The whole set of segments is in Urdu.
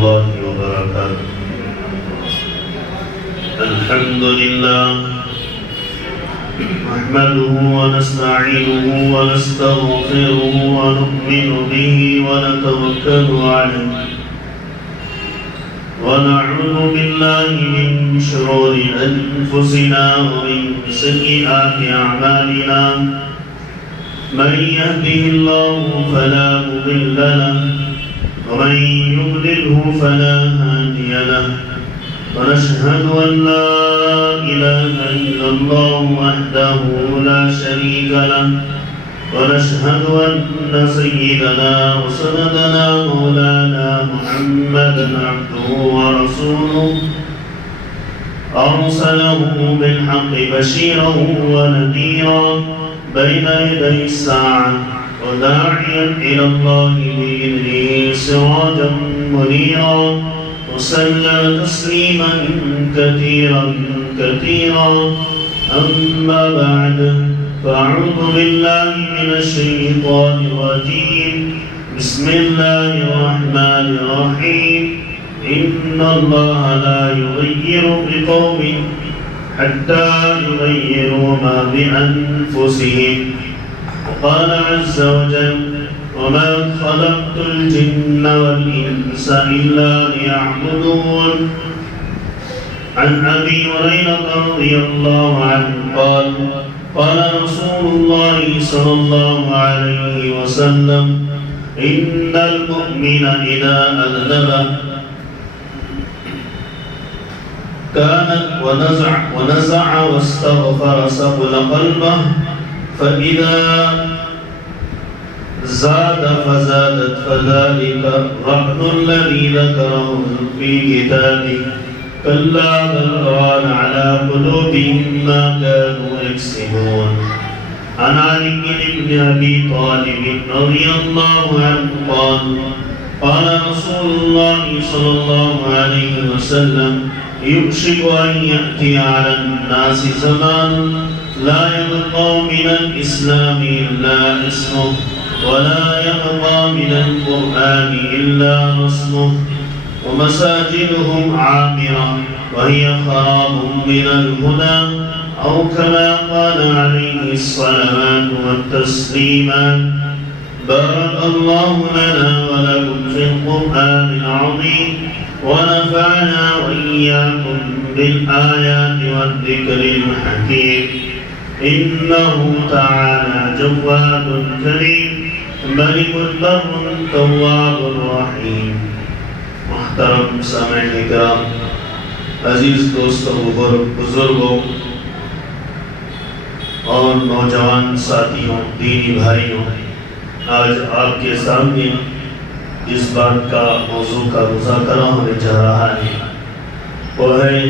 الله وبركاته. الحمد لله نحمده ونستعينه ونستغفره ونؤمن به ونتوكل عليه ونعوذ بالله من شرور أنفسنا ومن سيئات أعمالنا. من يهده الله فلا مضل له ومن يضلله فلا هادي له. ونشهد أن لا إله إلا الله وحده لا شريك له. ونشهد أن سيدنا وسندنا مولانا محمدا عبده ورسوله أرسله بالحق بشيرا ونذيرا بين يدي الساعة وداعيا إلى الله بإذنه سراجا منيرا. وسلم تسليما كثيرا كثيرا. أما بعد فأعوذ بالله من الشيطان الرجيم. بسم الله الرحمن الرحيم. إن الله لا يغير بقوم حتى يغيروا ما بأنفسهم. وقال عز وجل: وما خلقت الجن والإنس إلا ليعبدون. عن أبي هريرة رضي الله عنه قال: قال رسول الله صلى الله عليه وسلم: إن المؤمن إذا أذنب كانت ونزع واستغفر سقل قلبه، فإذا زاد فزادت. فذلك الرهن الذي ذكره في كتابه كلا بل ران على قلوبهم ما كانوا يكسبون. عن علي بن أبي طالب رضي الله عنه قال: قال رسول الله صلى الله عليه وسلم: يوشك أن يأتي على الناس زمان لا يبقى من الإسلام إلا اسمه ولا يبقى من القرآن إلا رسمه ومساجدهم عامرة وهي خراب من الهدى، أو كما قال عليه الصلوات والتسليمات. بارك الله لنا ولكم في القرآن العظيم ونفعنا وإياكم بالآيات والذكر الحكيم. إنه تعالى جواد كريم ملك بر تواب رحيم. محترم سامعین کرام، عزیز دوستوں، بزرگوں اور نوجوان ساتھیوں، دینی بھائیوں، آج آپ کے سامنے اس بات کا موضوع کا مذاکرہ ہونے جا رہا ہے، وہ ہے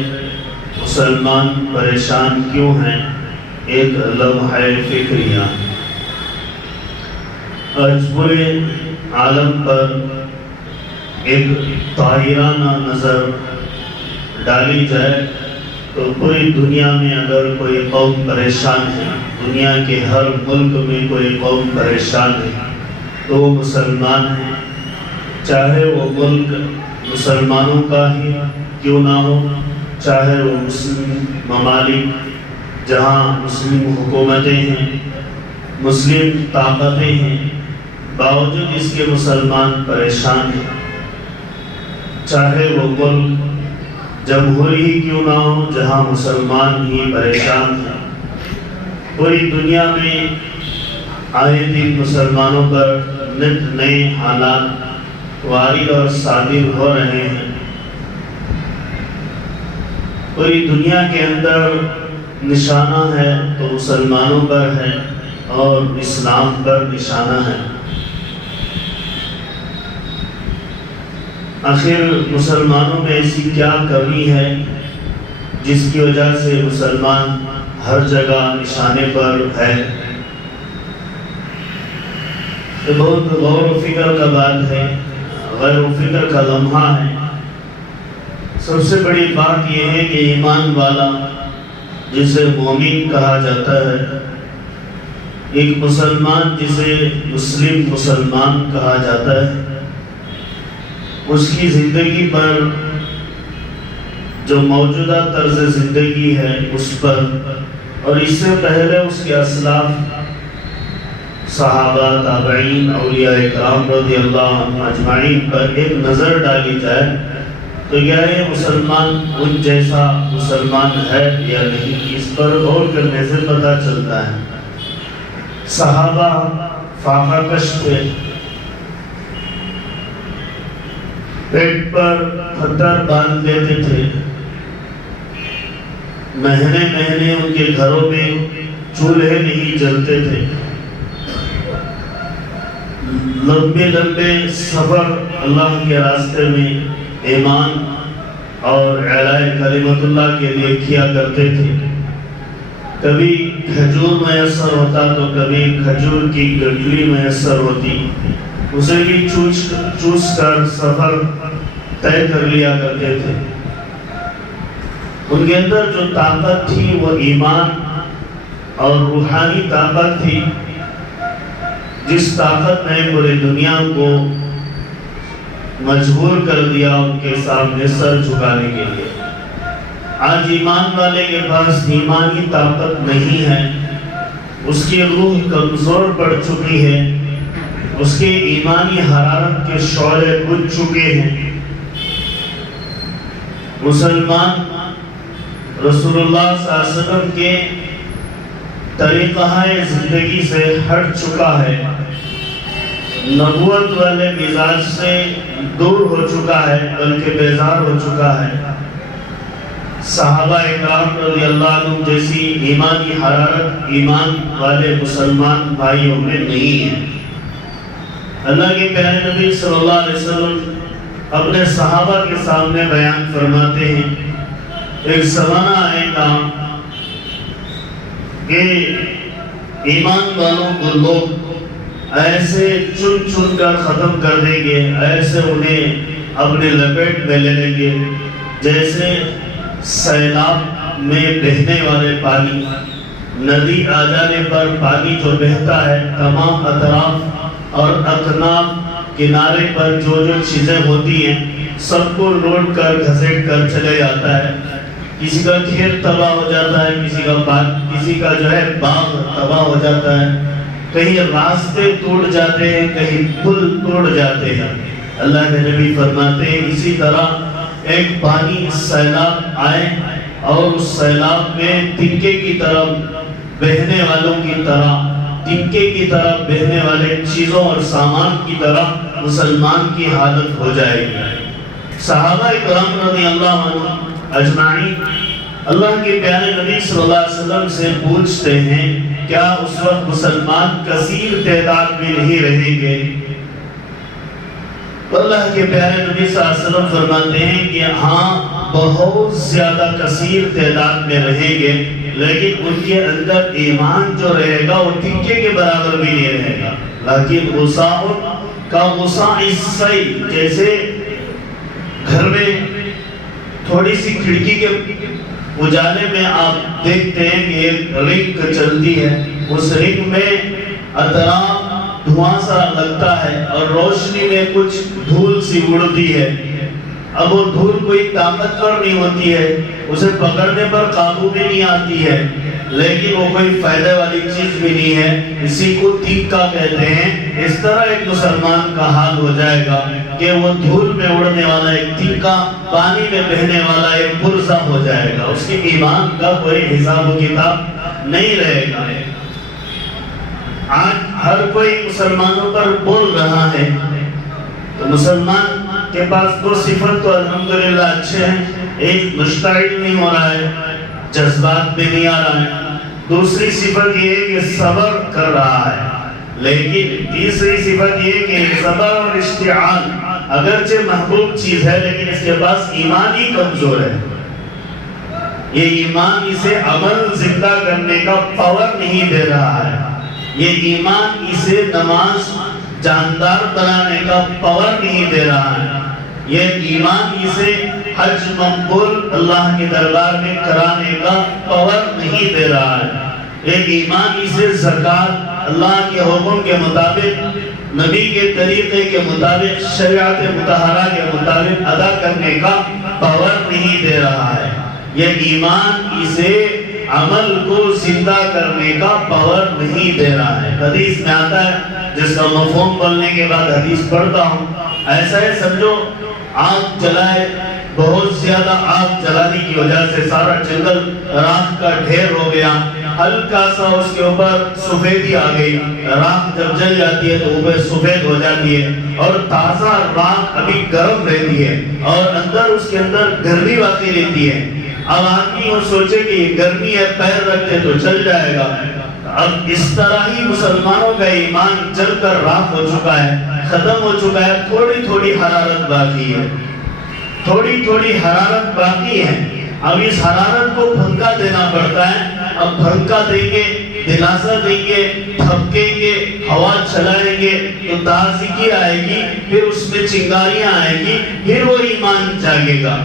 مسلمان پریشان کیوں ہیں، ایک لمحہ فکریہ۔ آج پورے عالم پر ایک طاہرانہ نظر ڈالی جائے تو پوری دنیا میں اگر کوئی قوم پریشان ہے، دنیا کے ہر ملک میں کوئی قوم پریشان ہے تو وہ مسلمان ہیں، چاہے وہ ملک مسلمانوں کا ہی کیوں نہ ہو، چاہے وہ مسلم ممالک جہاں مسلم حکومتیں ہیں، مسلم طاقتیں ہیں، باوجود اس کے مسلمان پریشان ہیں، چاہے وہ ملک جمہوری ہی کیوں نہ ہو جہاں مسلمان ہی پریشان ہیں۔ پوری دنیا میں آئے دن مسلمانوں پر نت نئے حالات وارد اور صادر ہو رہے ہیں۔ پوری دنیا کے اندر نشانہ ہے تو مسلمانوں پر ہے اور اسلام پر نشانہ ہے۔ آخر مسلمانوں میں ایسی کیا کمی ہے جس کی وجہ سے مسلمان ہر جگہ نشانے پر ہے؟ یہ بہت غور و فکر کا بات ہے، غور و فکر کا لمحہ ہے۔ سب سے بڑی بات یہ ہے کہ ایمان والا، جسے مومن کہا جاتا ہے، ایک مسلمان جسے مسلم مسلمان کہا جاتا ہے، اس کی زندگی پر، جو موجودہ طرز زندگی ہے اس پر، اور اس سے پہلے اس کے اسلاف صحابہ، تابعین، اولیاء کرام رضی اللہ عنہ اجمعین پر ایک نظر ڈالی جائے تو یہ مسلمان ان جیسا مسلمان ہے یا نہیں، اس پر غور کرنے سے پتہ چلتا ہے۔ صحابہ فاقہ کش تھے، پیٹ پر پتھر باندھ دیتے تھے، مہینے مہینے ان کے گھروں میں چولہے نہیں جلتے تھے، لمبے لمبے سفر اللہ کے راستے میں ایمان اور اعلاء کلمت اللہ کے لیے کیا کرتے تھے۔ کبھی کھجور میسر ہوتا تو کبھی کھجور کی گٹلی میسر ہوتی، اسے بھی چوس کر سفر طے کر لیا کرتے تھے۔ ان کے اندر جو طاقت تھی وہ ایمان اور روحانی طاقت تھی، جس طاقت نے پوری دنیا کو مجبور کر دیا ان کے سامنے سر جھکانے کے لیے۔ آج ایمان والے کے پاس ایمانی طاقت نہیں ہے، اس کی روح کمزور پڑ چکی ہے، اس کے ایمانی حرارت کے شعلے بجھ چکے ہیں۔ مسلمان رسول اللہ صلی اللہ علیہ وسلم کے طریقہ زندگی سے ہٹ چکا ہے، نبوت والے مزاج سے دور ہو چکا ہے، بلکہ بیزار ہو چکا ہے۔ صحابہ اکرام رضی اللہ عنہ جیسی ایمانی حرارت ایمان والے مسلمان بھائیوں میں نہیں ہے۔ اللہ کے پیارے نبی صلی اللہ علیہ وسلم اپنے صحابہ کے سامنے بیان فرماتے ہیں، ایک زمانہ آئے گا کہ ایمان والوں کو لوگ ایسے چن چن کر ختم کر دیں گے، ایسے انہیں اپنے لپیٹ میں لے لیں گے جیسے سیلاب میں بہنے والے پانی، ندی آ جانے پر پانی جو بہتا ہے تمام اطراف اور اکناف کنارے پر جو جو چیزیں ہوتی ہیں سب کو لوٹ کر گھسیٹ کر چلے جاتا ہے۔ کسی کا کھیت تباہ ہو جاتا ہے، کسی کا جو ہے باغ تباہ ہو جاتا ہے، کہیں راستے ٹوٹ جاتے ہیں، کہیں پل ٹوٹ جاتے ہیں۔ اللہ کے نبی فرماتے ہیں اسی طرح ایک پانی سیلاب آئے اور اس سیلاب میں تنکے کی طرف بہنے والوں کی طرح، تنکے کی طرف بہنے والے چیزوں اور سامان کی طرح مسلمان کی حالت ہو جائے گی۔ صحابہ اکرام رضی اللہ عنہ اجمعین اللہ کے پیارے نبی صلی اللہ علیہ وسلم سے پوچھتے ہیں کیا اس وقت مسلمان کثیر تعداد میں نہیں رہیں گے؟ اللہ کے پیارے نبی صلی اللہ علیہ وسلم فرماتے ہیں کہ ہاں بہت زیادہ کثیر تعداد میں رہیں گے، لیکن ان کے اندر ایمان جو رہے گا وہ تنکے کے برابر بھی نہیں رہے گا۔ لیکن غصاء کا غصاء السیل، جیسے گھر میں تھوڑی سی کھڑکی کے اجالے میں آپ دیکھتے ہیں کہ ایک رنگ چلتی ہے، اس رنگ میں اطراف دھواں سا لگتا ہے اور روشنی میں کچھ دھول سی اڑتی ہے۔ اب وہ دھول کوئی طاقتور نہیں ہوتی ہے، اسے پکڑنے پر قابو بھی نہیں آتی ہے، لیکن وہ کوئی فائدہ والی چیز بھی نہیں ہے، اسی کو تنکا کہتے ہیں۔ اس طرح ایک مسلمان کا حال ہو جائے گا کہ وہ دھول میں اڑنے والا ایک تنکا، پانی میں بہنے والا ایک پرزہ ہو جائے گا، اس کے ایمان کا کوئی حساب و کتاب نہیں رہے گا۔ آج ہر کوئی مسلمانوں پر بول رہا ہے، تو مسلمان کے پاس دو صفت تو الحمدللہ اچھے ہیں، ایک مشتعل نہیں ہو رہا ہے، جذبات میں نہیں آ رہا ہے، دوسری صفت یہ ہے کہ صبر کر رہا ہے، لیکن تیسری صفت یہ کہ صبر اور اشتعال اگرچہ محبوب چیز ہے لیکن اس کے پاس ایمان ہی کمزور ہے۔ یہ ایمان اسے عمل زندہ کرنے کا پاور نہیں دے رہا ہے، یہ ایمان اسے نماز جاندار بنانے کا پاور نہیں دے رہا ہے، یہ ایمان اسے حج مقبول اللہ کے دربار میں کرانے کا پاور نہیں دے رہا ہے، یہ ایمان اسے زکوٰۃ اللہ کے حکم کے مطابق نبی کے طریقے کے مطابق شریعت مطہرہ کے مطابق ادا کرنے کا باور نہیں دے رہا ہے. یہ ایمان اسے عمل کو زندہ کرنے کا باور نہیں دے رہا ہے. حدیث میں آتا ہے جس کا مفہوم بولنے کے بعد حدیث پڑھتا ہوں. ایسا ہے سمجھو آگ جلائے, بہت زیادہ آگ جلانے کی وجہ سے سارا جنگل راکھ کا ڈھیر ہو گیا, ہلکا سا اس کے اوپر سفیدی آ گئی. راکھ جب جل جاتی ہے تو اوپر سفید ہو جاتی ہے اور تازہ راکھ ابھی گرم رہتی ہے اور اندر اس کے اندر گرمی باقی رہتی ہے. اب آدمی وہ سوچے کہ یہ گرمی ہے, پیر رکھتے تو چل جائے گا. اب اس طرح ہی مسلمانوں کا ایمان جل کر راکھ ہو چکا ہے, ختم ہو چکا ہے. تھوڑی تھوڑی حرارت باقی ہے, تھوڑی تھوڑی حرارت باقی ہے. اب اس حرارت کو پھنکا دینا پڑتا ہے. اب پھنکا دیں گے, دلاسا دیں گے, تھپکیں گے, ہوا چلائیں گے تو تازگی آئے گی, پھر اس میں چنگاریاں آئیں گی, پھر وہ ایمان جاگے گا.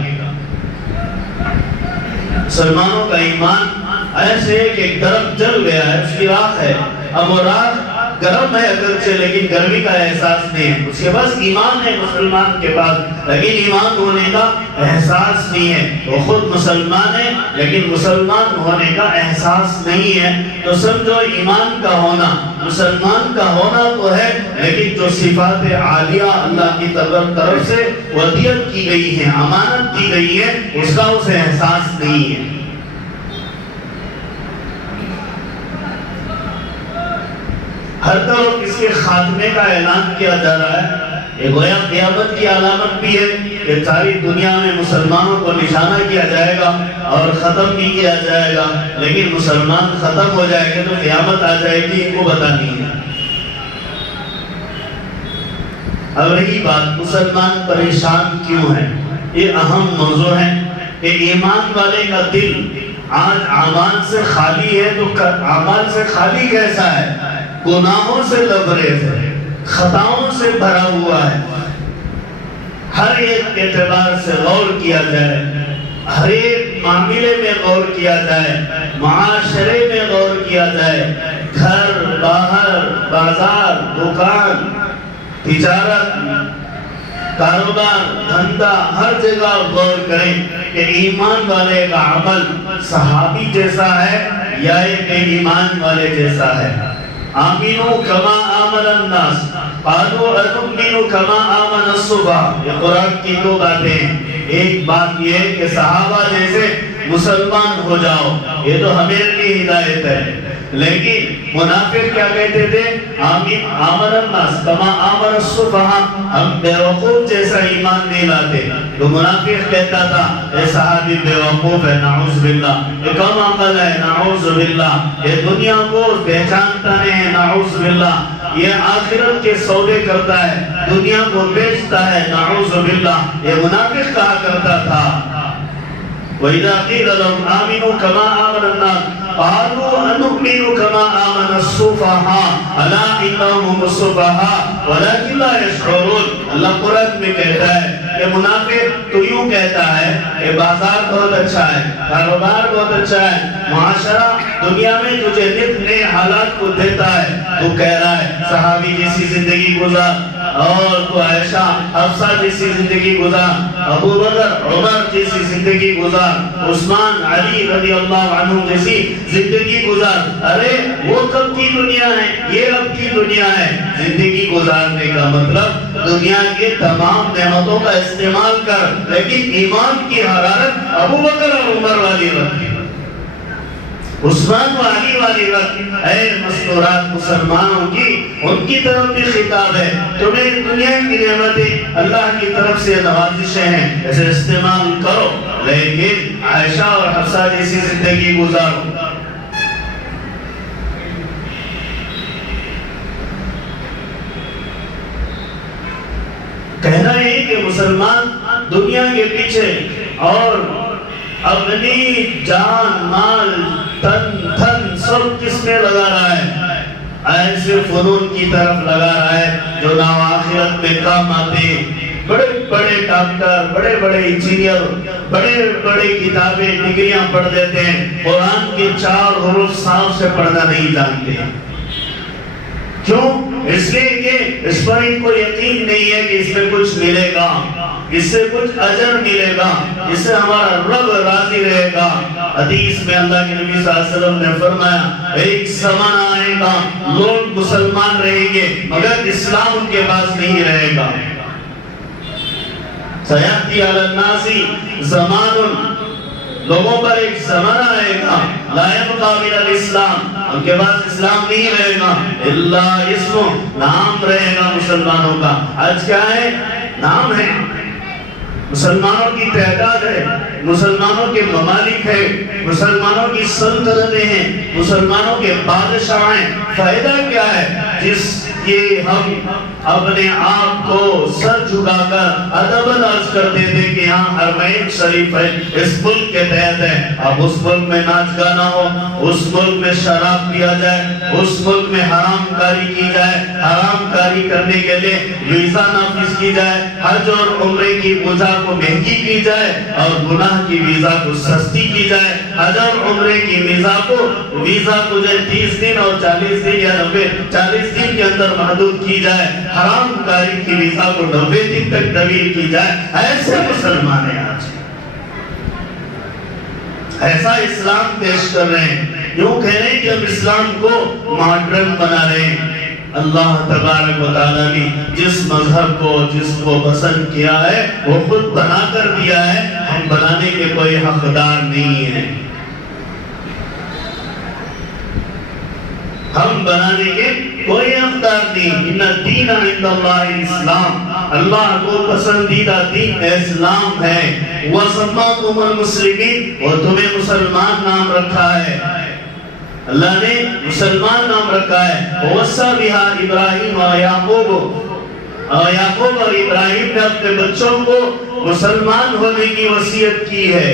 مسلمانوں کا ایمان ایسے ہے کہ ایک درخت جل گیا ہے, اس کی راکھ ہے, اب وہ راکھ گرم ہے اگرچہ لیکن گرمی کا احساس نہیں ہے. اس کے پاس ایمان ہے مسلمان کے پاس, لیکن ایمان ہونے کا احساس نہیں ہے. وہ خود مسلمان ہے لیکن مسلمان ہونے کا احساس نہیں ہے. تو سمجھو ایمان کا ہونا, مسلمان کا ہونا تو ہے, لیکن جو صفات عالیہ اللہ کی طرف سے ودیعت کی گئی ہے, امانت کی گئی ہے, اس کا اسے احساس نہیں ہے. ہر طرف اس کے خاتمے کا اعلان کیا جا رہا ہے. یہ گویا قیامت کی علامت بھی ہے کہ ساری دنیا میں مسلمانوں کو نشانہ کیا جائے گا اور ختم بھی کیا جائے گا, لیکن مسلمان ختم ہو جائے گے تو قیامت آ جائے گی, ان کو پتہ نہیں ہے. اب رہی بات مسلمان پریشان کیوں ہے, یہ اہم موضوع ہے کہ ایمان والے کا دل آج اعمال سے خالی ہے. تو اعمال سے خالی کیسا ہے؟ گناہوں سے لبریز ہے, خطاؤں سے بھرا ہوا ہے. ہر ایک اعتبار سے غور کیا جائے, ہر ایک معاملے میں غور کیا جائے, معاشرے میں غور کیا جائے, گھر باہر, بازار, دکان, تجارت, کاروبار, دھندا, ہر جگہ غور کریں کہ ایمان والے کا عمل صحابی جیسا ہے یا ایک ایمان والے جیسا ہے. آمینو کما آمن الناس قالوا انؤمن کما آمن الصبح. یہ قرآن کی دو باتیں ہیں. ایک بات یہ ہے کہ صحابہ جیسے مسلمان ہو جاؤ, یہ تو ہمیں کی ہدایت ہے. لیکن منافق کیا کہتے تھے؟ آمن الناس کما آمن الصبح, ہم بیوقوف جیسا ایمان نہیں لاتے. تو منافق کہتا تھا اے صحابی بیوقوف ہے, نعوذ باللہ, یہ کم عقل ہے, نعوذ باللہ, یہ دنیا کو پہچانتا نہیں ہے, نعوذ باللہ, یہ آخرت کے سودے کرتا ہے, دنیا کو بیچتا ہے, نعوذ باللہ. یہ منافق کہا کرتا تھا. وَإِذَا قِيلَ لَهُمْ آمِنُوا كَمَا آمَنَ النَّاسُ قالوا انؤمن كما آمن السفهاء الا انهم السفهاء ولكن لا يشعرون. اللہ قرآن میں کہتا ہے کہ منافق تو یوں کہتا ہے کہ بازار بہت اچھا ہے, کاروبار بہت اچھا ہے, معاشرہ دنیا میں تجھے نت نئے حالات کو دیتا ہے, تو کہہ رہا ہے صحابی جیسی زندگی گزار, اور تو عائشہ حفصہ جیسی زندگی گزار, ابو بکر عمر جیسی زندگی گزار, عثمان علی رضی اللہ عنہ جیسی زندگی گزار. ارے وہ کب کی دنیا ہے, یہ اب کی دنیا ہے. زندگی گزارنے کا مطلب دنیا کے تمام نعمتوں کا استعمال کر, لیکن ایمان کی حرارت ابو بکر اور عمر والی رکھ, عثمان و علی والی رکھ. اے مستورات مسلمانوں کی, ان کی طرف بھی خطاب ہے, تمہیں دنیا کی نعمتیں اللہ کی طرف سے نوازشیں ہیں, اسے استعمال کرو, لیکن عائشہ اور حفصہ جیسی زندگی گزارو. کہنا ہے کہ مسلمان دنیا کے پیچھے اور اپنی جان, مال, تن سب کس میں لگا رہا ہے؟ ایسے فنون کی طرف لگا رہا ہے جو نا آخرت میں کام آتے. بڑے بڑے ڈاکٹر, بڑے بڑے انجینئر, بڑے بڑے کتابیں, ڈگریاں پڑھ دیتے ہیں, قرآن کے 4 حروف صاف سے پڑھنا نہیں جانتے. کیوں؟ اس لیے کہ اس پر ان کو یقین نہیں ہے کہ اس میں کچھ ملے گا، اس سے کچھ اجر ملے گا، اس سے ہمارا رب راضی رہے گا۔ حدیث میں اللہ کے نبی صلی اللہ علیہ وسلم نے فرمایا ایک زمانہ آئے گا لوگ مسلمان رہیں گے مگر اسلام ان کے پاس نہیں رہے گا۔ سیاتی علی الناس زمان، لوگوں پر ایک زمانہ آئے گا لا یبقی من الاسلام، ان کے پاس اسلام نہیں رہے گا الا اسم، نام رہے گا مسلمانوں کا۔ آج کیا ہے؟ نام ہے، مسلمانوں کی تعداد ہے، مسلمانوں کے ممالک ہے، مسلمانوں کی سلطنتیں ہیں، مسلمانوں کے بادشاہ ہیں۔ فائدہ کیا ہے؟ جس یہ ہم اپنے آپ کو سر جھکا کر ادب عرض کرتے تھے کہ یہاں حرمین شریف ہے، اس ملک کے تحت ہے، اب اس ملک میں ناچ گانا ہو، اس ملک میں شراب پیا جائے، اس ملک میں حرام کاری کی جائے، حرام کاری کرنے کے لیے ویزا نافذ کی جائے، حج اور عمرے کی ویزا کو مہنگی کی جائے اور گناہ کی ویزا کو سستی کی جائے، حج اور عمرے کی ویزا کو جو 30 دن اور 40 دن یا 40 دن کے اندر محدود کی جائے، حرام کاری کی ویزا کو 90 دن تک طویل کی جائے۔ ایسے مسلمان ہیں آج، ایسا اسلام پیش کر رہے ہیں، یوں کہہ رہے ہیں کہ ہم اسلام کو ماڈرن بنا رہے ہیں۔ اللہ تبارک و تعالیٰ نے جس مذہب کو جس کو پسند کیا ہے وہ خود بنا کر دیا ہے، ہم بنانے کے کوئی حقدار نہیں ہیں، ہم بنانے کے کوئی حقدار نہیں۔ ان الدین عند اللہ الاسلام، اللہ کو پسندیدہ دین اسلام ہے۔ وَسَمَّاكُمُ الْمُسْلِمِينَ، اور تمہیں مسلمان نام رکھا ہے، اللہ نے مسلمان نام رکھا ہے۔ وَوَصَّى بِهَا إِبْرَاهِيمَ وَيَعْقُوبُ، اور یعقوب اور ابراہیم نے اپنے بچوں کو مسلمان ہونے کی وصیت کی ہے،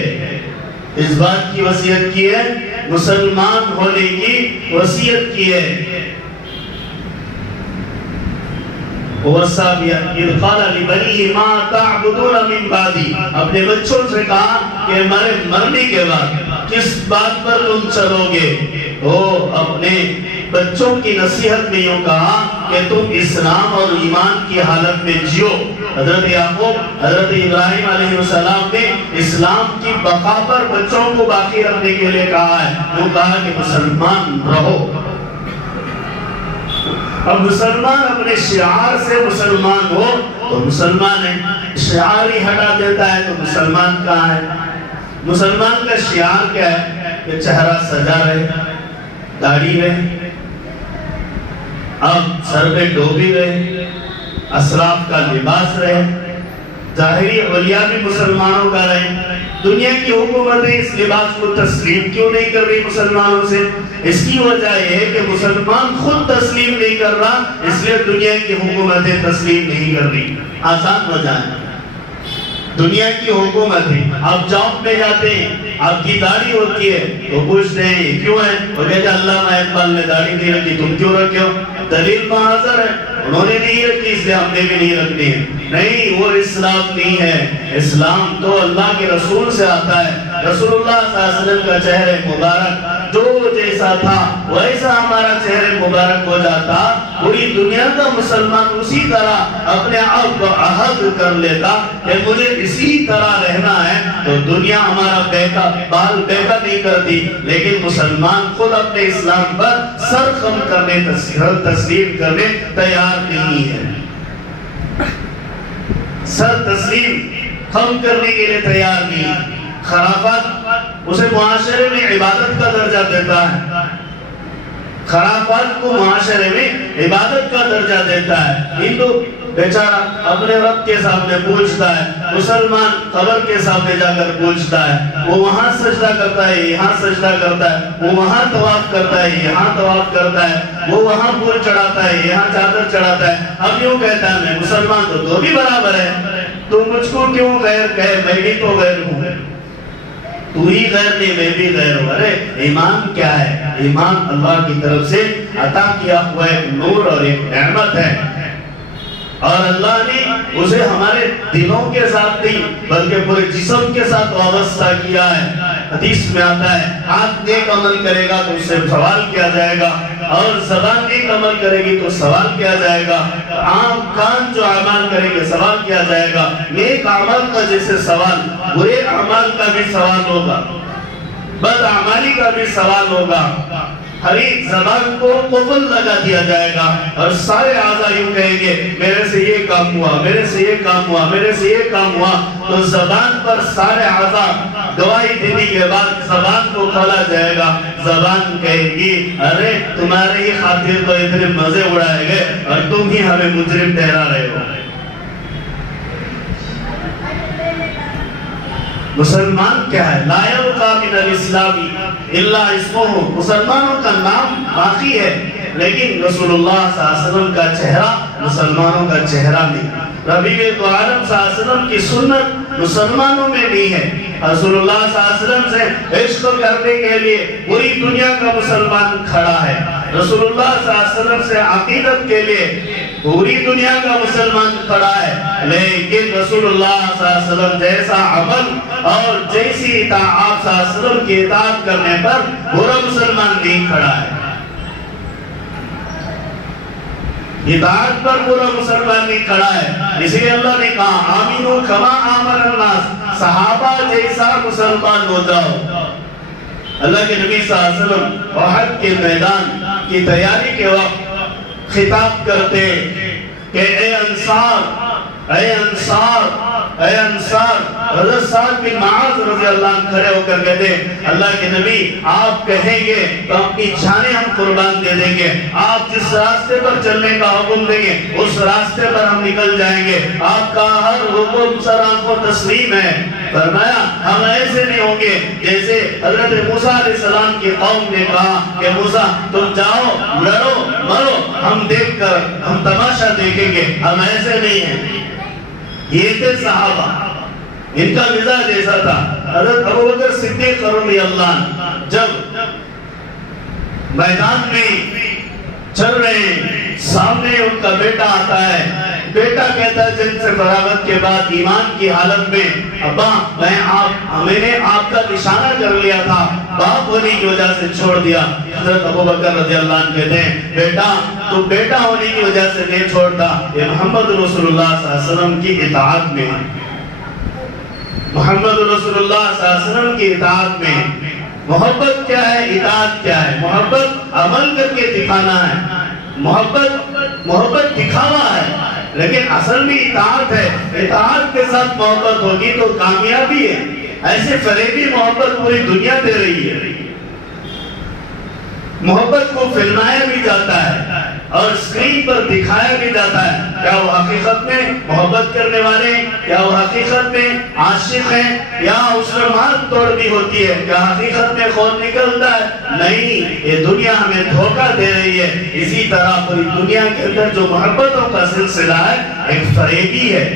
اس بات کی وصیت کی ہے، مسلمان ہونے کی وصیت کی ہے۔ وَوَصَّى بِهَا إِذْ قَالَ لِبَنِيهِ مَا تَعْبُدُونَ مِن بَعْدِي، اپنے بچوں سے کہا کہ ہمارے مرنے کے بعد کس بات پر تم چلو گے؟ وہ اپنے بچوں کی نصیحت میں یوں کہا کہ تم اسلام اور ایمان کی حالت میں جیو۔ حضرت یعقوب حضرت ابراہیم علیہ السلام نے اسلام کی بقا پر بچوں کو باقی رکھنے کے لیے کہا ہے، وہ کہا کہ مسلمان رہو۔ اب مسلمان اپنے شعار سے مسلمان ہو تو مسلمان ہے، شعار ہی ہٹا دیتا ہے تو مسلمان کہاں ہے؟ مسلمان کا شعار کیا ہے؟ کہ چہرہ سجا رہے، داڑھی رہے، اب سر پہ ٹوپی رہے، اسلاف کا لباس رہے، ظاہری اولیاء بھی مسلمانوں کا رہے۔ دنیا کی حکومتیں اس لباس کو تسلیم کیوں نہیں کر رہی مسلمانوں سے؟ اس کی وجہ یہ ہے کہ مسلمان خود تسلیم نہیں کر رہا، اس لیے دنیا کی حکومتیں تسلیم نہیں کر رہی۔ آسان وجہ ہے، دنیا کی حکومتیں، آپ جاب میں جاتے ہیں، آپ کی داڑھی ہوتی ہے تو پوچھتے ہیں کیوں ہے؟ وہ کہتے ہیں علامہ اقبال نے داڑھی نہیں رکھی، تم کیوں رکھے ہو؟ دلیل محاضر ہے، انہوں نے نہیں رکھی اس لیے ہم نے بھی نہیں رکھنی ہے۔ نہیں، وہ اسلام نہیں ہے، اسلام تو اللہ کے رسول سے آتا ہے۔ رسول اللہ صلی اللہ علیہ وسلم کا چہرہ مبارک جو جیسا تھا ویسا ہمارا چہرہ مبارک ہو جاتا، پوری دنیا کا مسلمان اسی طرح اپنے آپ کو عہد کر لیتا کہ مجھے اسی طرح رہنا ہے، تو دنیا ہمارا بال بیٹا نہیں کرتی۔ لیکن مسلمان خود اپنے اسلام پر سر خم کرنے تسلیم کرنے تیار نہیں ہے، سر تسلیم خم کرنے کے لیے تیار نہیں۔ خرافات اسے معاشرے میں عبادت کا درجہ دیتا ہے، خرافات کو معاشرے میں عبادت کا درجہ دیتا ہے۔ ہندو بیچارہ اپنے رب کے سامنے پوچھتا ہے، مسلمان قبر کے سامنے جا کر پوچھتا ہے، وہ وہاں سجدہ کرتا ہے، یہاں سجدہ کرتا ہے، وہ وہاں طواف کرتا ہے، یہاں طواف کرتا ہے، وہ وہاں پھول چڑھاتا ہے، یہاں چادر چڑھاتا ہے۔ اب یوں کہتا ہے میں مسلمان تو دو بھی برابر ہے، تو مجھ کو کیوں غیر کہے؟ میں بھی تو غیر ہوں، تو ہی غیر نہیں میں بھی غیر ہوں۔ ارے ایمان کیا ہے؟ ایمان اللہ کی طرف سے عطا کیا ہوا ایک نور اور ایک نعمت ہے، اور اللہ نے اسے ہمارے دلوں کے ساتھ نہیں بلکہ پورے جسم کے ساتھ وابستہ کیا ہے۔ حدیث میں آتا ہے ہاتھ نیک عمل کرے گا تو اس سے سوال کیا جائے گا، اور زبان نیک عمل کرے گی تو سوال کیا جائے گا، کان جو اعمال کریں گے سوال کیا جائے گا۔ نیک اعمال کا جیسے سوال، برے اعمال کا بھی سوال ہوگا، بد اعمالی کا بھی سوال ہوگا۔ ہر ایک زبان کو قفل لگا دیا جائے گا اور سارے اعضاء یوں کہیں گے میرے سے یہ کام ہوا، میرے سے یہ کام ہوا، میرے سے یہ کام ہوا۔ تو زبان پر سارے اعضاء گواہی دینے کے بعد زبان کو کھولا جائے گا، زبان کہے گی ارے تمہارے ہی خاطر تو اتنے مزے اڑائے گئے اور تم ہی ہمیں مجرم ٹھہرا رہے ہو۔ مسلمان کیا ہے؟ لا یبقى من الاسلام الا اسمہ، مسلمانوں کا نام باقی ہے لیکن رسول اللہ صلی اللہ علیہ وسلم کا چہرہ مسلمانوں کا چہرہ نہیں۔ ربیع تو عالم صلی اللہ علیہ وسلم کی سنت مسلمانوں میں نہیں ہے۔ رسول اللہ صلی اللہ علیہ وسلم سے عشق کرنے کے لیے پوری دنیا کا مسلمان کھڑا ہے، رسول اللہ صلی اللہ علیہ وسلم سے عقیدت کے لیے پوری دنیا کا مسلمان کھڑا ہے، لیکن رسول اللہ صلی اللہ علیہ وسلم جیسا عمل اور جیسی اطاعت صلی اللہ علیہ وسلم کی اطاعت کرنے پر پورا مسلمان نہیں کھڑا ہے۔ اطاعت پر پورا مسلمان نہیں کھڑا ہے، اسی لیے اللہ نے کہا آمینو کما آمن الناس، صحابہ جیسا مسلمان ہو جاؤ۔ اللہ کے نبی صلی اللہ علیہ وسلم احد کے میدان کی تیاری کے وقت خطاب کرتے کہ اے انصار، اے انصار، اے انصار۔ حضرت سعد بن معاذ رضی اللہ عنہ کھڑے ہو کر کہتے اللہ کے نبی آپ کہیں گے تو اپنی جانیں ہم قربان دے دیں گے، آپ جس راستے پر چلنے کا حکم دیں گے اس راستے پر ہم نکل جائیں گے، آپ کا ہر حکم سر آنکھوں تسلیم ہے۔ فرمایا ہم ایسے نہیں ہوں گے جیسے حضرت موسیٰ علیہ السلام کی قوم نے کہا کہ موسیٰ تم جاؤ لڑو مرو ہم دیکھ کر ہم تماشا دیکھیں گے، ہم ایسے نہیں ہیں۔ یہ تھے صحابہ، ان کا مزاج ایسا تھا۔ حضرت ابوبکر صدیق رضی اللہ عنہ جب میدان میں چل رہے ہیں، سامنے ان کا بیٹا آتا ہے، بیٹا کہتا ہے جن سے فراغت کے بعد ایمان کی حالت میں ابا میں نے آپ کا نشانہ کر لیا تھا، باپ ہونے کی وجہ سے چھوڑ دیا۔ حضرت ابوبکر رضی اللہ عنہ کہتے ہیں بیٹا تو بیٹا ہونے کی وجہ سے نہیں چھوڑتا، یہ محمد رسول اللہ صلی اللہ علیہ وسلم کی اطاعت میں، محمد رسول اللہ صلی اللہ علیہ وسلم کی اطاعت میں۔ محبت کیا ہے؟ اطاعت کیا ہے؟ محبت عمل کر کے دکھانا ہے، محبت دکھاوا ہے، لیکن اصل میں اطاعت ہے۔ اطاعت کے ساتھ محبت ہوگی تو کامیابی ہے۔ ایسے فریبی محبت پوری دنیا دے رہی ہے، محبت کو فلمایا بھی جاتا ہے اور اسکرین پر دکھایا بھی جاتا ہے، کیا وہ حقیقت میں محبت کرنے والے ہیں؟ کیا وہ حقیقت میں عاشق ہیں؟ یا اس میں مار توڑ بھی ہوتی ہے؟ کیا حقیقت میں خون نکلتا ہے؟ نہیں، یہ دنیا ہمیں دھوکہ دے رہی ہے۔ اسی طرح پوری دنیا کے اندر جو محبتوں کا سلسلہ ہے ایک فریبی ہے۔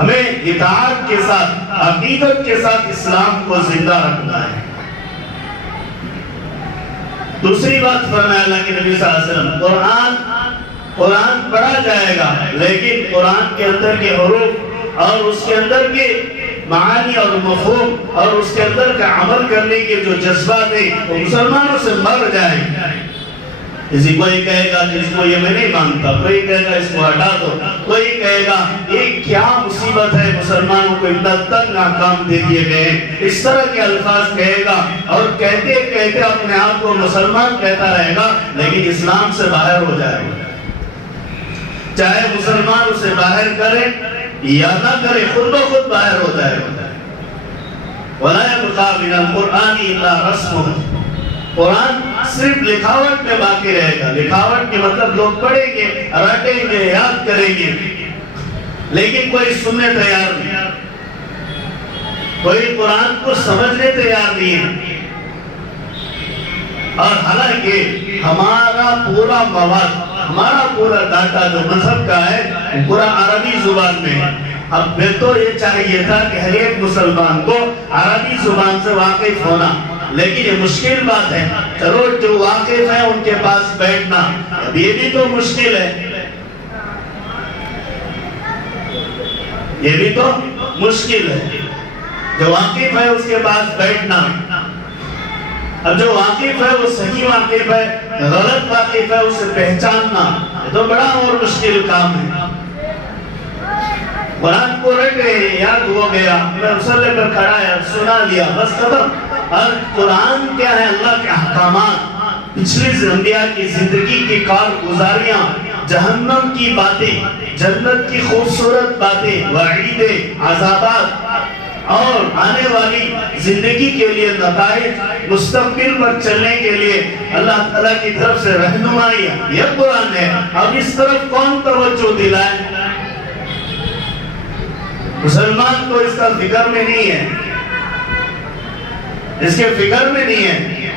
ہمیں اطاعت کے ساتھ عقیدت کے ساتھ اسلام کو زندہ رکھنا ہے۔ دوسری بات فرمایا اللہ کے نبی صلی اللہ علیہ وسلم، قرآن پڑھا جائے گا لیکن قرآن کے اندر کے حروف اور اس کے اندر کے معانی اور مفہوم اور اس کے اندر کا عمل کرنے کے جو جذبات ہیں وہ مسلمانوں سے مر جائیں۔ کسی کوئی کہے گا کہ اس کو یہ میں نہیں مانتا، کوئی کہے گا اس کو ہٹا دو، کوئی کہے گا یہ کیا مصیبت ہے مسلمانوں کو اتنا تنگ احکام دے دیے گئے ہیں، اس طرح کے الفاظ کہے گا اور کہتے کہتے اپنے آپ کو مسلمان کہتا رہے گا لیکن اسلام سے باہر ہو جائے گا۔ چاہے مسلمان اسے باہر کرے یا نہ کرے خود بخود باہر ہو جائے گا۔ وَلَا يَبْقَى مِنَ الْقُرْآنِ إِلَّا رَسْمُهُ، قرآن صرف لکھاوٹ میں باقی رہے گا۔ لکھاوٹ کے مطلب لوگ پڑھیں گے، رٹیں گے، یاد کریں گے، لیکن کوئی سننے تیار نہیں، کوئی قرآن کو سمجھنے تیار نہیں ہے۔ اور حالانکہ ہمارا پورا مواد، ہمارا پورا ڈاٹا جو مذہب کا ہے پورا عربی زبان میں ہے۔ اب میں تو یہ چاہیے تھا کہ ہر ایک مسلمان کو عربی زبان سے واقف ہونا، لیکن یہ مشکل بات ہے۔ چلو جو واقف ہیں ان کے پاس بیٹھنا اب یہ بھی تو مشکل ہے، یہ بھی تو مشکل ہے۔ جو واقف ہے اس کے پاس بیٹھنا، اب جو واقف ہے وہ صحیح واقف ہے، غلط واقف ہے اسے پہچاننا، یہ تو بڑا اور مشکل کام ہے۔ قرآن کو رٹے یاد ہو گیا، میں مصلی پر کھڑا ہے سنا لیا بس ختم۔ اور قرآن کیا ہے؟ اللہ کے احکامات، پچھلی انبیاء کی زندگی کی کارگزاریاں، جہنم کی باتیں، جنت کی خوبصورت باتیں، وعیدیں، عذابات اور آنے والی زندگی کے لیے نتائج، مستقبل پر چلنے کے لیے اللہ تعالیٰ کی طرف سے رہنمائی، یہ قرآن ہے۔ اب اس طرف کون توجہ دلائے؟ مسلمان تو اس کا فکر میں نہیں ہے، اس کے فکر میں نہیں ہے۔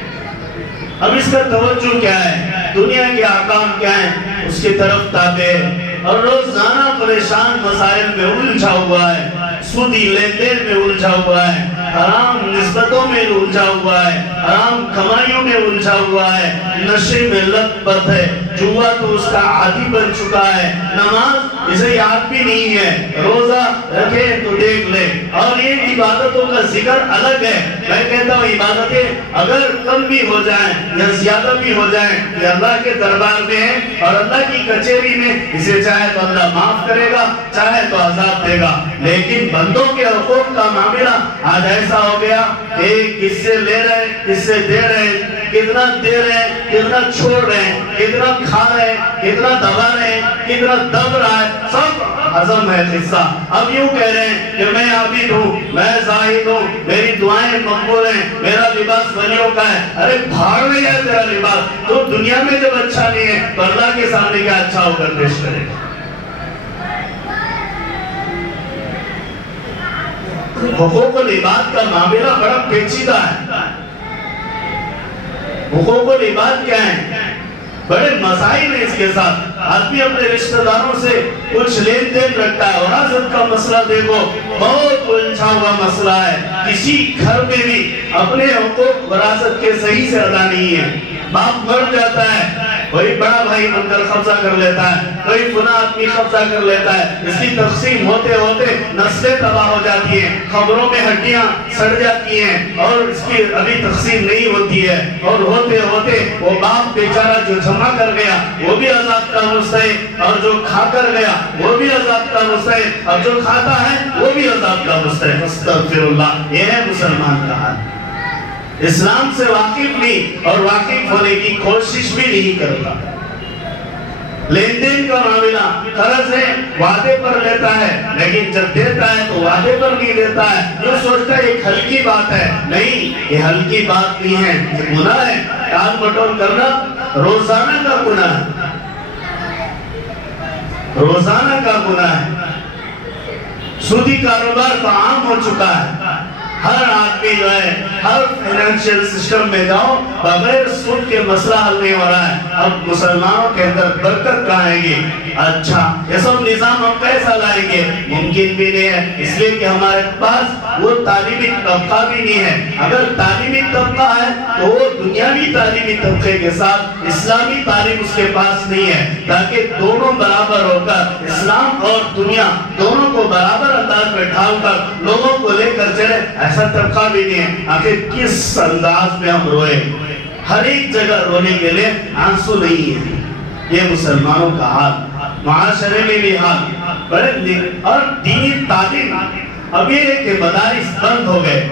اب اس کا توجہ کیا ہے؟ دنیا کے احکام کیا ہیں؟ اس کی طرف تابع ہے، اور روزانہ پریشان مسائل میں الجھا ہوا ہے، سودی لین دین میں الجھا ہوا ہے، حرام نسبتوں میں الجھا ہوا ہے، حرام کمائیوں میں الجھا ہوا ہے، نشے میں لت پت ہے، جوا تو اس کا عادی بن چکا ہے، نماز اسے یاد بھی نہیں ہے، روزہ رکھے تو دیکھ لے، اور یہ عبادتوں کا ذکر الگ ہے۔ میں کہتا ہوں عبادتیں اگر کم بھی ہو جائیں یا زیادہ بھی ہو جائیں، یہ اللہ کے دربار میں ہے اور اللہ کی کچہری میں، اسے چاہے تو اللہ معاف کرے گا، چاہے تو عذاب دے گا۔ لیکن بندوں کے حقوق کا معاملہ آج ایسا ہو گیا کہ کس سے لے رہے ہیں، کس سے دے رہے ہیں، کتنا دے رہے ہیں، کتنا چھوڑ رہے ہیں، کتنا کھا رہے ہیں، کتنا دبا رہے ہیں، کتنا دب رہا ہے، سب ہضم ہے قصہ۔ اب یوں کہہ رہے ہیں کہ میں عابد ہوں، میں زاہد ہوں، میری دعائیں مقبول ہیں، میرا لباس ولیوں کا ہے۔ ارے بھاڑ میں ہے تیرا لباس، تو دنیا میں جب اچھا نہیں ہے تو اللہ کے سامنے کیا اچھا ہو کر پیش کرے گا؟ حقوق العباد کا معاملہ بڑا پیچیدہ ہے۔ حقوق العباد کیا ہیں؟ بڑے مسائل ہیں اس کے ساتھ۔ آدمی اپنے رشتہ داروں سے کچھ لین دین رکھتا ہے، وراثت کا مسئلہ دیکھو بہت الجھا ہوا مسئلہ ہے۔ کسی گھر میں بھی اپنے حقوق وراثت کے صحیح سے ادا نہیں ہے۔ باپ مر جاتا ہے، کوئی بڑا بھائی بن کر قبضہ کر لیتا ہے، کوئی فلاں آدمی قبضہ کر لیتا ہے، اس کی تقسیم ہوتے ہوتے نسلیں تباہ ہو جاتی ہیں، خبروں میں ہڈیاں سڑ جاتی ہیں، اور اس کی ابھی تقسیم نہیں ہوتی ہے، اور ہوتے ہوتے وہ باپ بیچارہ جو جمع کر گیا وہ بھی عذاب کا مستحق، اور جو کھا کر گیا وہ بھی عذاب کا مستحق، اور جو کھاتا ہے وہ بھی عذاب کا مستحق۔ استغفر اللہ، یہ ہے مسلمان کا حال۔ اسلام سے واقف نہیں اور واقف ہونے کی کوشش بھی نہیں کرتا۔ لین دین کا معاملہ قرض ہے، وعدے پر لیتا ہے، لیکن جب دیتا ہے تو وعدے پر نہیں دیتا ہے، جو سوچتا ہے ایک ہلکی بات ہے۔ نہیں، یہ ہلکی بات نہیں ہے، یہ گناہ ہے۔ ٹال مٹول کرنا روزانہ کا گناہ ہے، روزانہ کا گناہ ہے۔ سودی کاروبار تو عام ہو چکا ہے، ہر آدمی جو ہے ہر فائنینشیل سسٹم میں جاؤ بغیر سود کے مسئلہ حل نہیں ہو رہا ہے۔ اب مسلمانوں کے اندر برکت کہاں آئے گی؟ اچھا یہ سب نظام ہم کیسا لائیں گے؟ ممکن بھی نہیں ہے، اس لیے کہ ہمارے پاس وہ تعلیمی طبقہ بھی نہیں ہے۔ اگر تعلیمی طبقہ ہے تو وہ دنیاوی تعلیمی طبقے کے ساتھ اسلامی تعلیم اس کے پاس نہیں ہے، تاکہ دونوں برابر ہو کر اسلام اور دنیا دونوں کو برابر انداز میں ڈھال کر لوگوں کو لے کر چلے، ایسا طبقہ بھی نہیں ہے۔ آخر کس انداز میں ہم روئے؟ ہر ایک جگہ رونے کے لیے آنسو نہیں ہے۔ یہ مسلمانوں کا حال، معاشرے میں بھی حال بڑے۔ اور دینی تعلیم اب یہ ہے کہ مدارس بند ہو گئے،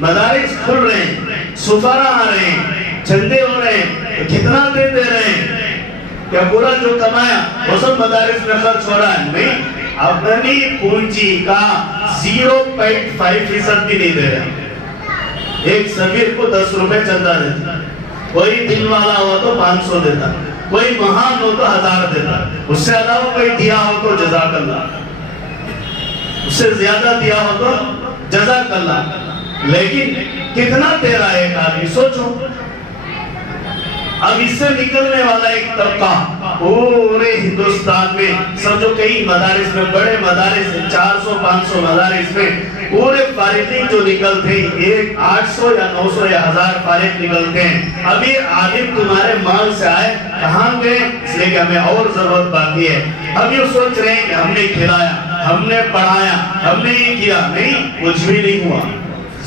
مدارس کھل رہے ہیں، سفراء آ رہے ہیں، چندے ہو رہے ہیں، کتنا دے رہے ہیں؟ کیا پورا جو کمایا وہ سب مدارس میں خرچ ہو رہا ہے؟ نہیں، اپنی پونجی کا 0.5% بھی نہیں دے رہے۔ ایک سفیر کو 10 روپے چندہ دیتا، کوئی دل والا ہو تو 500 دیتا، کوئی مہان ہو تو 1000 دیتا، اس سے علاوہ کوئی دیا ہو تو جزاک اللہ، اس سے زیادہ دیا ہو تو جزاک اللہ۔ لیکن کتنا دے رہا ہے ایک آدمی؟ سوچو۔ اب اس سے نکلنے والا ایک طبقہ پورے ہندوستان میں سمجھو کئی مدارس میں، بڑے مدارس 400-500 مدارس میں پورے فارغین جو نکلتے ہیں، 800 یا 900 یا 1000 فارغ نکلتے ہیں۔ اب یہ عالم تمہارے مال سے آئے، کہاں گئے؟ اس لیے کہ ہمیں اور ضرورت باقی ہے۔ اب یہ سوچ رہے ہیں کہ ہم نے کھلایا، ہم نے پڑھایا، ہم نے یہ کیا، نہیں، کچھ بھی نہیں ہوا۔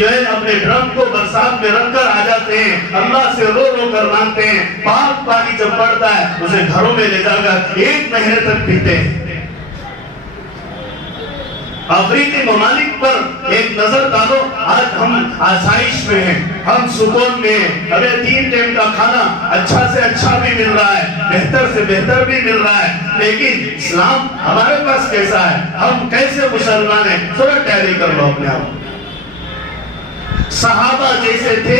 جو ہے اپنے ڈرم کو برسات میں رکھ کر آ جاتے ہیں، اللہ سے رو رو کر مانگتے ہیں، پاک پانی جب پڑتا ہے اسے گھروں میں لے جا کر 1 مہینے تک پیتے ہیں۔ افریقی ممالک پر ایک نظر ڈالو، آج ہم آسائش میں ہیں، ہم سکون میں ہیں، ہمیں 3 ٹائم کا کھانا اچھا سے اچھا بھی مل رہا ہے، بہتر سے بہتر بھی مل رہا ہے، لیکن اسلام ہمارے پاس کیسا ہے؟ ہم کیسے مسلمان ہیں؟ تھوڑا ٹیلی کر لو اپنے آپ۔ صحابہ جیسے تھے،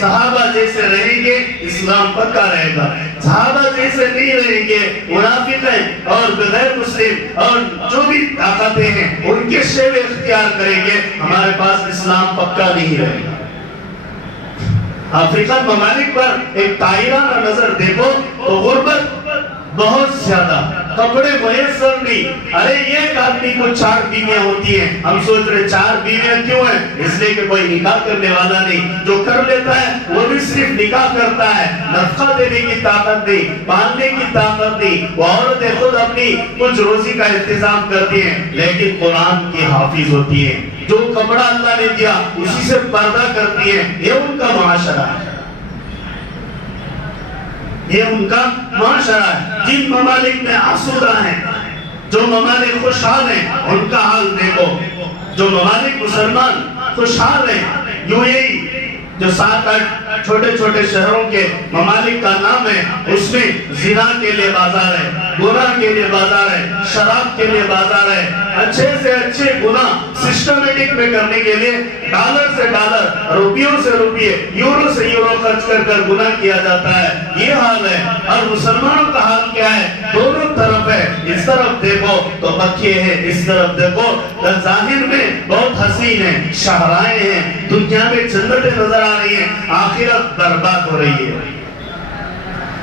صحابہ جیسے رہیں گے، اسلام پکا رہے گا۔ صحابہ جیسے نہیں رہیں گے، منافقیں اور بغیر مسلم اور جو بھی طاقتیں ہیں ان کے شیوے اختیار کریں گے، ہمارے پاس اسلام پکا نہیں رہے گا۔ افریقن ممالک پر ایک طاہرانہ نظر دیکھو تو غربت بہت زیادہ، کپڑے میسر نہیں۔ ارے ایک آدمی کو 4 بیویاں ہوتی ہیں، ہم سوچ رہے 4 بیویاں کیوں ہیں؟ اس لیے کہ کوئی نکاح کرنے والا نہیں، جو کر لیتا ہے وہ بھی صرف نکاح کرتا ہے، نفقہ دینے کی طاقت نہیں، پالنے کی طاقت نہیں۔ وہ عورتیں خود اپنی کچھ روزی کا انتظام کرتی ہیں، لیکن قرآن کی حافظ ہوتی ہیں، جو کپڑا اللہ نے دیا اسی سے پردہ کرتی ہیں۔ یہ ان کا معاشرہ ہے، یہ ان کا معاشرہ ہے۔ جن ممالک میں آسودہ ہیں، جو ممالک خوشحال ہیں، ان کا حال دیکھو۔ جو ممالک مسلمان خوشحال ہیں، UAE جو 7-8 چھوٹے چھوٹے شہروں کے ممالک کا نام ہے، اس میں زنا کے لیے بازار ہے، گناہ کے لیے بازار ہے، شراب کے لیے بازار ہے۔ اچھے سے اچھے گناہ سسٹمیٹک میں کرنے کے لیے ڈالر سے ڈالر، روپیوں سے روپیے، یورو سے یورو خرچ کر کر گناہ کیا جاتا ہے۔ یہ حال ہے۔ اور مسلمانوں کا حال کیا ہے؟ دونوں طرف ہے، اس طرف دیکھو تو مکے ہیں، اس طرف دیکھو ظاہر میں بہت حسین ہیں، شاہراہیں ہیں، دنیا میں جنتیں نظر آ رہی ہیں، آخرت برباد ہو رہی ہے۔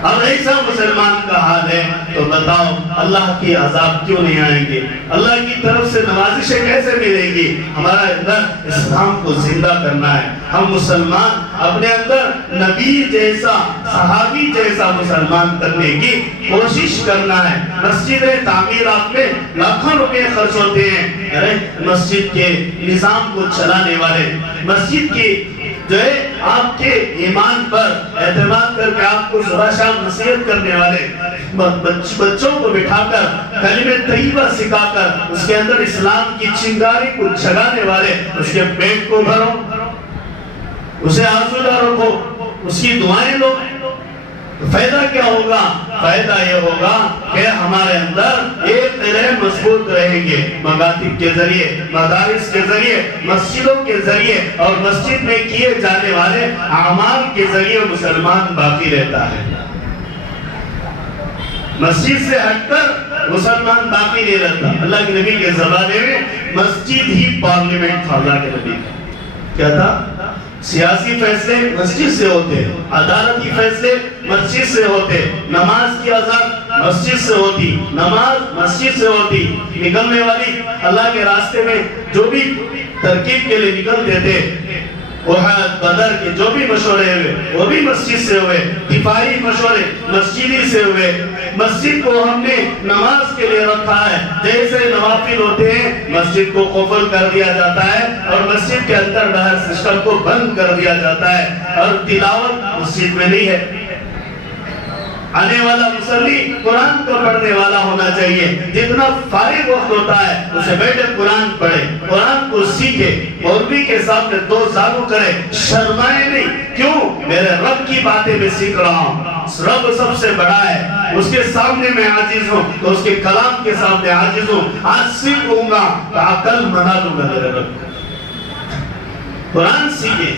اب ایسا مسلمان کا حال ہے تو بتاؤ اللہ کی عذاب کیوں نہیں آئیں گے؟ اللہ کی طرف سے نوازشیں کیسے ملیں گی؟ ہمارا اندر اسلام کو زندہ کرنا ہے۔ ہم مسلمان اپنے اندر نبی جیسا، صحابی جیسا مسلمان کرنے کی کوشش کرنا ہے۔ مسجد تعمیرات میں لاکھوں روپے خرچ ہوتے ہیں، ارے مسجد کے نظام کو چلانے والے، مسجد کی جو ہے آپ کے ایمان پر اعتماد کر کے آپ کو صبح شام نصیحت کرنے والے، بچوں کو بٹھا کر کلمہ طیبہ سکھا کر اس کے اندر اسلام کی چنگاری کو جگانے والے، اس کے پیٹ کو بھرو، اسے آسودہ رکھو، اس کی دعائیں لو۔ فائدہ کیا ہوگا؟ فائدہ یہ ہوگا کہ ہمارے اندر ایک قلعے مضبوط رہیں گے، مکاتب کے ذریعے، مدارس کے ذریعے، مسجدوں کے ذریعے اور مسجد میں کیے جانے والے اعمال کے ذریعے مسلمان باقی رہتا ہے۔ مسجد سے ہٹ کر مسلمان باقی نہیں رہتا۔ اللہ کے نبی کے زمانے میں مسجد ہی پارلیمنٹ تھا۔ اللہ کے نبی کیا تھا؟ سیاسی فیصلے مسجد سے ہوتے، عدالتی فیصلے مسجد سے ہوتے، نماز کی اذان مسجد سے ہوتی، نماز مسجد سے ہوتی، نکلنے والی اللہ کے راستے میں جو بھی ترکیب کے لیے نکلتے تھے، احد بدر کے جو بھی مشورے ہوئے وہ بھی مسجد سے ہوئے، دفاعی مشورے مسجدی سے ہوئے۔ مسجد کو ہم نے نماز کے لیے رکھا ہے، جیسے نوافل ہوتے ہیں مسجد کو قفل کر دیا جاتا ہے اور مسجد کے اندر باہر سسٹم کو بند کر دیا جاتا ہے، اور تلاوت مسجد میں نہیں ہے۔ آنے والا مصلی قرآن کو پڑھنے والا ہونا چاہیے، جتنا فارغ وقت ہوتا ہے اسے بیٹھے قرآن پڑھے، قرآن کو سیکھے، مولوی کے سامنے 2 سالوں کرے، شرمائے نہیں۔ کیوں؟ میرے رب کی باتیں میں سیکھ رہا ہوں، رب سب سے بڑا ہے، اس کے سامنے میں عاجز ہوں تو اس کے کلام کے سامنے عاجز ہوں۔ آج سیکھ لوں گا تو عقل منا دوں گا میرے رب کو۔ قرآن سیکھے،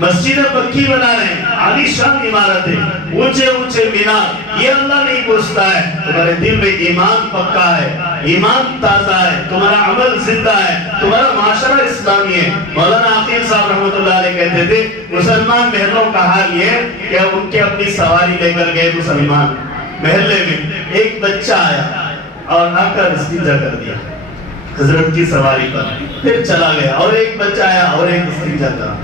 مسجد پکی بنا رہے ہیں، عالی شان عمارتیں، اونچے اونچے مینار، یہ اللہ نہیں پوچھتا ہے۔ تمہارے دل میں ایمان پکا ہے، ایمان تازہ ہے، تمہارا عمل زندہ ہے، تمہارا معاشرہ اسلامی ہے۔ مولانا عقیل صاحب رحمۃ اللہ علیہ کہتے تھے مسلمان محلوں کا حال یہ ہے کہ ان کے اپنی سواری لے کر گئے مسلمان محلے میں، ایک بچہ آیا اور آ کر استنجا کر دیا حضرت کی سواری پر، پھر چلا گیا، اور ایک بچہ آیا اور ایک استنجا کرا،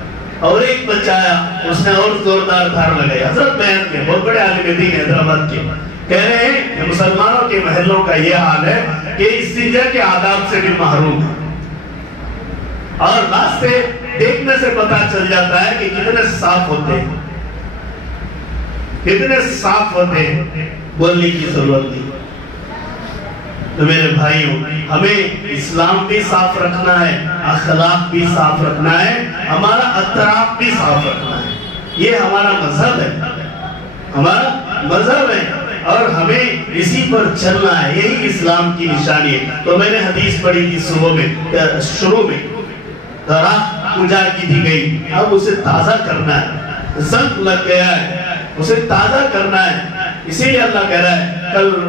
اور ایک بچہ آیا اس نے اور زوردار دھار لگائی۔ حضرت بیان کے بہت بڑے عالم دین حیدرآباد کے کہہ رہے ہیں کہ مسلمانوں کے محلوں کا یہ حال ہے کہ استنجا کے آداب سے بھی محروم ہے، اور راستے دیکھنے سے پتا چل جاتا ہے کہ کتنے صاف ہوتے ہیں، کتنے صاف ہوتے ہیں، بولنے کی ضرورت نہیں۔ تو میرے بھائیوں، ہمیں اسلام بھی صاف رکھنا ہے، اخلاق بھی صاف رکھنا ہے، ہمارا اطراف بھی صاف رکھنا ہے۔ یہ ہمارا مذہب ہے، ہمارا مذہب ہے، اور ہمیں اسی پر چلنا ہے، یہی اسلام کی نشانی ہے۔ تو میں نے حدیث پڑھی تھی شروع میں راکھ پوجا کی دی گئی، اب اسے تازہ کرنا ہے، زنگ لگ گیا ہے، اسے تازہ کرنا ہے۔ اسی لیے اللہ کہہ رہا ہے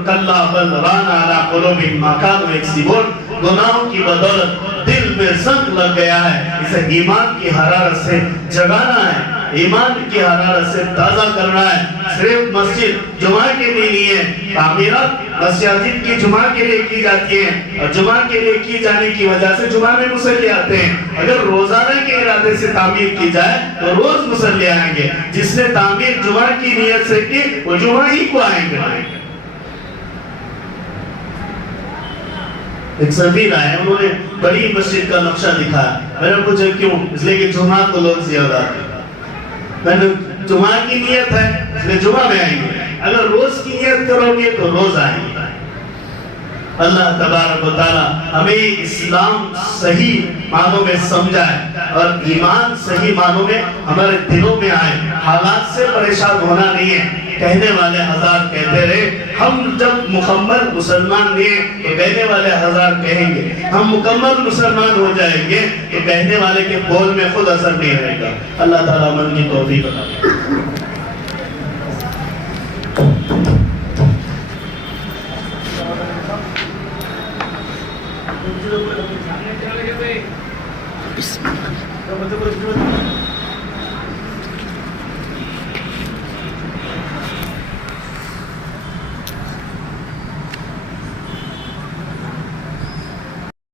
کلا بل ران علی قلوبہم ما کانوا یکسبون، گناہوں کی بدولت دل میں زنگ لگ گیا ہے، اسے ایمان کی حرارت سے جگانا ہے، ایمان کی حرارت سے تازہ کرنا ہے۔ صرف مسجد جمعہ کے لیے نہیں ہے، تعمیرات مساجد کی جمعہ کے لیے کی جاتی ہیں، اور جمعہ کے لیے کی جانے کی وجہ سے جمعہ میں مصلی آتے ہیں۔ اگر روزانہ کے ارادے سے تعمیر کی جائے تو روز مصلی آئیں گے، جس نے تعمیر جمعہ کی نیت سے کی وہ جمعہ ہی کو آئیں گے۔ ایک سفیر آئے، انہوں نے بڑی مسجد کا نقشہ دکھایا، میں نے پوچھا کیوں؟ اس لیے کہ جمعہ کو لوگ زیادہ آتے ہیں۔ میں نے جمعہ کی نیت ہے اس لیے جمعہ میں آئیں گے، اگر روز کی نیت کرو گے تو روز آئیں گے۔ اللہ تبارک و تعالی ہمیں اسلام صحیح معنوں میں سمجھائے اور ایمان صحیح معنوں میں ہمارے دلوں میں آئے۔ حالات سے پریشان ہونا نہیں ہے، کہنے والے ہزار کہتے رہے، ہم جب مکمل مسلمان نہیں ہیں تو کہنے والے ہزار کہیں گے، ہم مکمل مسلمان ہو جائیں گے تو کہنے والے کے بول میں خود اثر نہیں رہے گا۔ اللہ تعالیٰ عمل کی توفیق عطا فرمائے۔ بسم اللہ۔